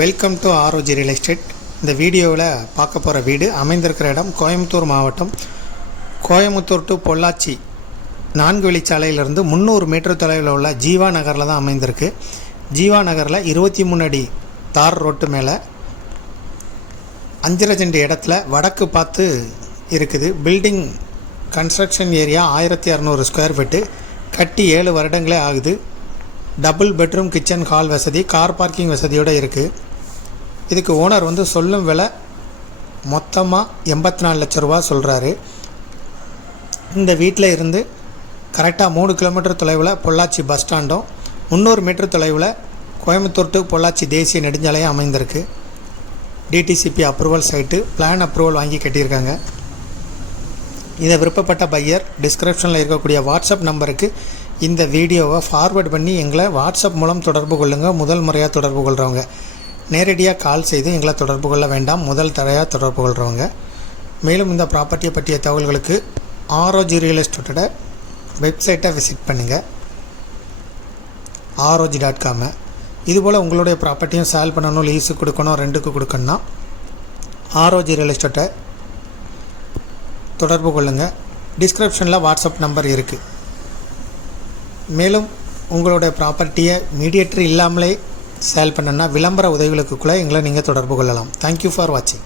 Welcome to ஆரோஜி real estate. இந்த வீடியோவில் பார்க்க போகிற வீடு அமைந்திருக்கிற இடம் கோயம்புத்தூர் மாவட்டம். கோயம்புத்தூர் டு பொள்ளாச்சி 4 வழிச்சாலையிலிருந்து 300 மீட்டர் தொலைவில் உள்ள ஜீவா நகரில் தான் அமைந்திருக்கு. ஜீவா நகரில் 23 அடி தார் ரோட்டு மேலே 5.5 சென்ட் இடத்துல வடக்கு பார்த்து இருக்குது. Building construction area 1600 square feet, கட்டி 7 வருடங்களே ஆகுது. டபுள் பெட்ரூம், கிச்சன், ஹால் வசதி, கார் பார்க்கிங் வசதியோடு இருக்குது. இதுக்கு ஓனர் சொல்லும் விலை மொத்தமாக 84 லட்ச ரூபா சொல்கிறாரு. இந்த வீட்டில் இருந்து கரெக்டாக 3 கிலோமீட்டர் தொலைவில் பொள்ளாச்சி பஸ் ஸ்டாண்டும், 300 மீட்டர் தொலைவில் கோயம்புத்தூர் டு பொள்ளாச்சி தேசிய நெடுஞ்சாலையும் அமைந்திருக்கு. DTCP approval site, plan approval வாங்கி கட்டியிருக்காங்க. இதை விருப்பப்பட்ட பையர் டிஸ்கிரிப்ஷனில் இருக்கக்கூடிய வாட்ஸ்அப் நம்பருக்கு இந்த வீடியோவை ஃபார்வேர்ட் பண்ணி எங்களை வாட்ஸ்அப் மூலம் தொடர்பு கொள்ளுங்கள். முதல் முறையாக தொடர்பு கொள்கிறவங்க நேரடியாக கால் செய்து எங்களை தொடர்பு கொள்ள வேண்டாம், முதல் தடையாக தொடர்பு கொள்கிறவங்க. மேலும் இந்த ப்ராப்பர்ட்டியை பற்றிய தகவல்களுக்கு ஆரோஜி ரியல் எஸ்டேட்டோட வெப்சைட்டை விசிட் பண்ணுங்கள், ROG.com. இதுபோல் உங்களுடைய ப்ராப்பர்ட்டியும் சேல் பண்ணணும், லீஸுக்கு கொடுக்கணும், ரெண்டுக்கு கொடுக்கணும்னா ஆரோஜி ரியல் எஸ்டேட்டை தொடர்பு கொள்ளுங்கள். டிஸ்கிரிப்ஷனில் வாட்ஸ்அப் நம்பர் இருக்குது. மேலும் உங்களுடைய ப்ராப்பர்ட்டியை மீடியேட்டர் இல்லாமலே சேல் பண்ணணுன்னா விளம்பர உதவிகளுக்கு கூட எங்களை நீங்கள் தொடர்பு கொள்ளலாம். தேங்க்யூ ஃபார் வாட்சிங்.